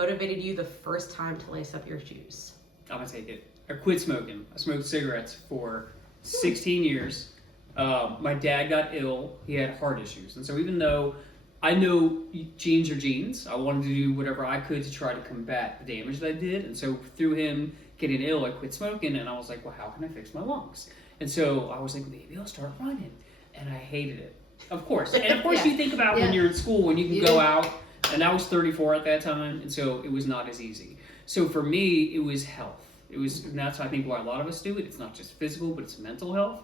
motivated you the first time to lace up your shoes? I'm gonna take it. I quit smoking. I smoked cigarettes for 16 years. My dad got ill. He had heart issues, and so even though I know genes are genes, I wanted to do whatever I could to try to combat the damage that I did. And so through him getting ill, I quit smoking, and I was like, well, how can I fix my lungs? And so I was like, maybe I'll start running, and I hated it. Of course, and of course, Yeah. you think about when you're in school, when you can go out, and I was 34 at that time, and so it was not as easy. So for me, it was health. And that's I think why a lot of us do it. It's not just physical, but it's mental health.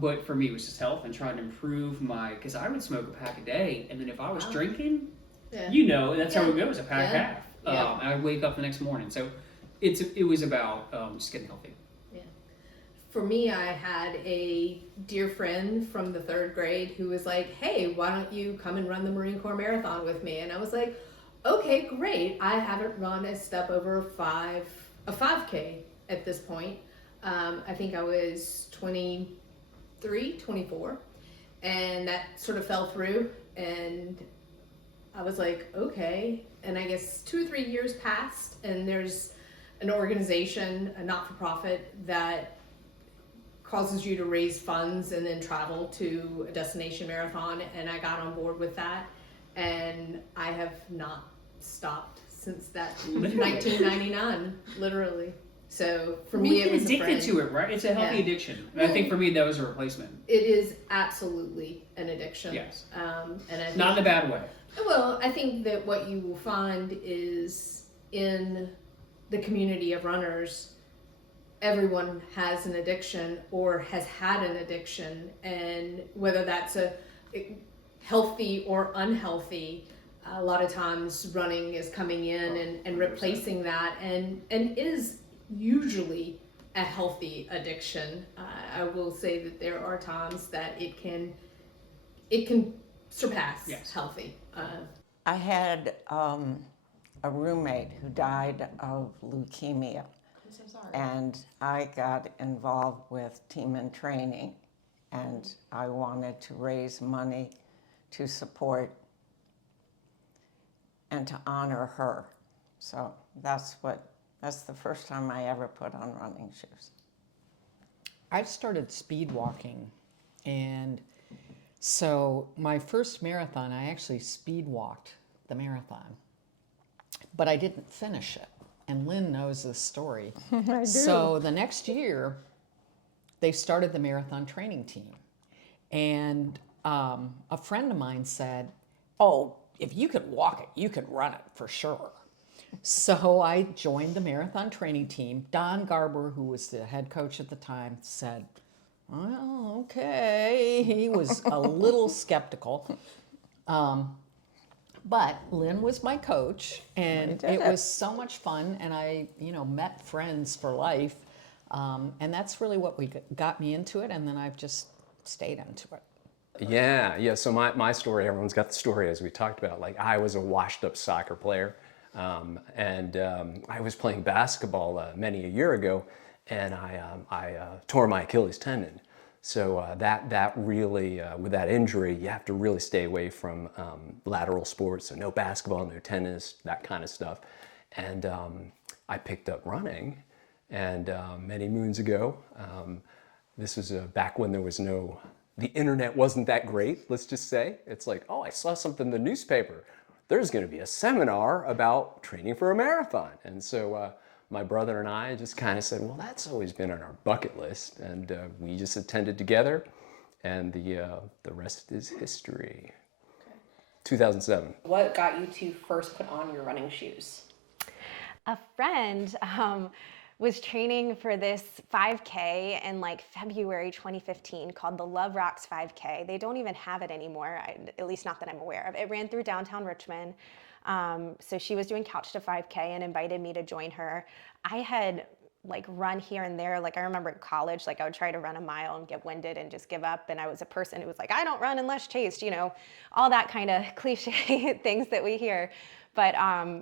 But for me, it was just health and trying to improve because I would smoke a pack a day, and then if I was drinking, that's how it goes, a pack half. And I'd wake up the next morning. So it was about just getting healthy. Yeah. For me, I had a dear friend from the 3rd grade who was like, hey, why don't you come and run the Marine Corps Marathon with me? And I was like, okay, great. I haven't run a step over a 5K at this point. I think I was 23, 24, and that sort of fell through, and I was like, okay. And I guess 2 or 3 years passed, and there's an organization, a not-for-profit, that causes you to raise funds and then travel to a destination marathon, and I got on board with that, and I have not stopped since that 1999, literally. So for me, it was addicted to it, right? It's a healthy addiction. And I think for me, that was a replacement. It is absolutely an addiction. Yes. And I think, not in a bad way. Well, I think that what you will find is in the community of runners, everyone has an addiction or has had an addiction, and whether that's a healthy or unhealthy, a lot of times running is coming in and replacing that, and is usually a healthy addiction. I will say that there are times that it can surpass healthy. I had a roommate who died of leukemia. I'm so sorry. And I got involved with Team in Training, and I wanted to raise money to support and to honor her. So that's the first time I ever put on running shoes. I started speed walking, and so my first marathon, I actually speed walked the marathon, but I didn't finish it. And Lynn knows this story. I do. So the next year, they started the marathon training team. And a friend of mine said, oh, if you could walk it, you could run it for sure. So I joined the marathon training team. Don Garber, who was the head coach at the time, said, well, okay. He was a little skeptical. But Lynn was my coach, and it was so much fun, and I, met friends for life, and that's really what got me into it, and then I've just stayed into it. Yeah. So my story, everyone's got the story as we talked about. Like, I was a washed-up soccer player, and I was playing basketball many a year ago, and I tore my Achilles tendon. So that really, with that injury, you have to really stay away from lateral sports. So no basketball, no tennis, that kind of stuff. And I picked up running, and many moons ago, this was back when there was the internet wasn't that great, let's just say. It's like, oh, I saw something in the newspaper. There's gonna be a seminar about training for a marathon. And so my brother and I just kind of said, well, that's always been on our bucket list. And we just attended together, and the rest is history. Okay. 2007. What got you to first put on your running shoes? A friend was training for this 5K in February 2015 called the Love Rocks 5K. They don't even have it anymore, at least not that I'm aware of. It ran through downtown Richmond. So she was doing Couch to 5K and invited me to join her. I had run here and there. I remember in college, I would try to run a mile and get winded and just give up. And I was a person who was like, I don't run unless chased, all that kind of cliche things that we hear. But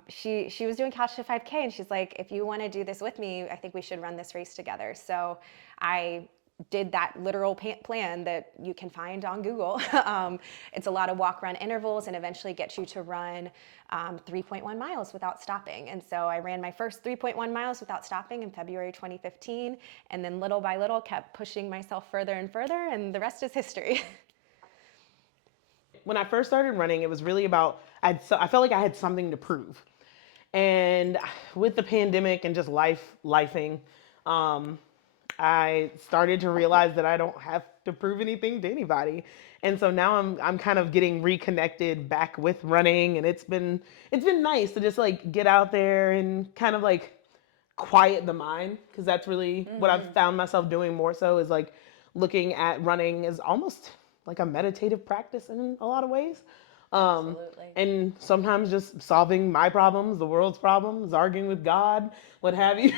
she was doing Couch to 5K, and she's like, if you want to do this with me, I think we should run this race together. So I did that literal plan that you can find on Google. It's a lot of walk run intervals and eventually gets you to run 3.1 miles without stopping. And so I ran my first 3.1 miles without stopping in February 2015, and then little by little kept pushing myself further and further, and the rest is history. When I first started running, it was really about, I felt like I had something to prove. And with the pandemic and just lifing, I started to realize that I don't have to prove anything to anybody. And so now I'm kind of getting reconnected back with running, and it's been nice to just like get out there and kind of like quiet the mind, because that's really what I've found myself doing more so, is like looking at running as almost like a meditative practice in a lot of ways. And sometimes just solving my problems, the world's problems, arguing with God, what have you.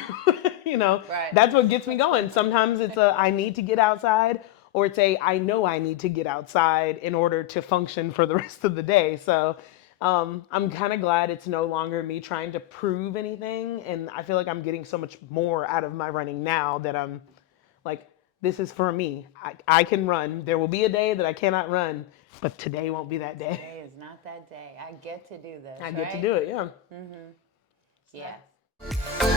You know, that's what gets me going. Sometimes it's I need to get outside, or it's I know I need to get outside in order to function for the rest of the day. So I'm kind of glad it's no longer me trying to prove anything. And I feel like I'm getting so much more out of my running now that I'm like, this is for me. I can run. There will be a day that I cannot run, but today won't be that day. Today is not that day. I get to do this. I get to do it, yeah. Yes.